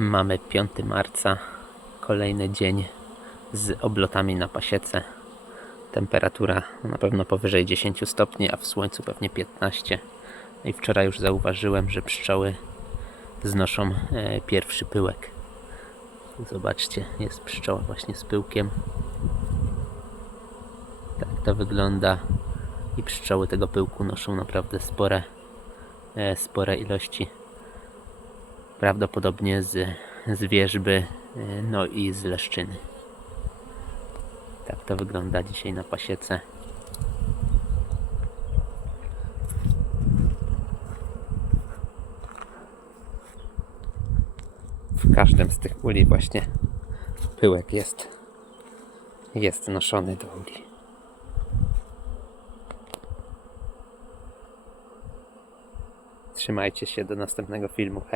Mamy 5 marca, kolejny dzień z oblotami na pasiece. Temperatura na pewno powyżej 10 stopni, a w słońcu pewnie 15. No I wczoraj już zauważyłem, że pszczoły znoszą e, pierwszy pyłek. Zobaczcie, jest pszczoła właśnie z pyłkiem. Tak to wygląda. I pszczoły tego pyłku noszą naprawdę spore, e, spore ilości. Prawdopodobnie z, z wierzby, e, no i z leszczyny. Tak to wygląda dzisiaj na pasiece. W każdym z tych uli właśnie pyłek jest, jest noszony do uli. Trzymajcie się do następnego filmu. Hej!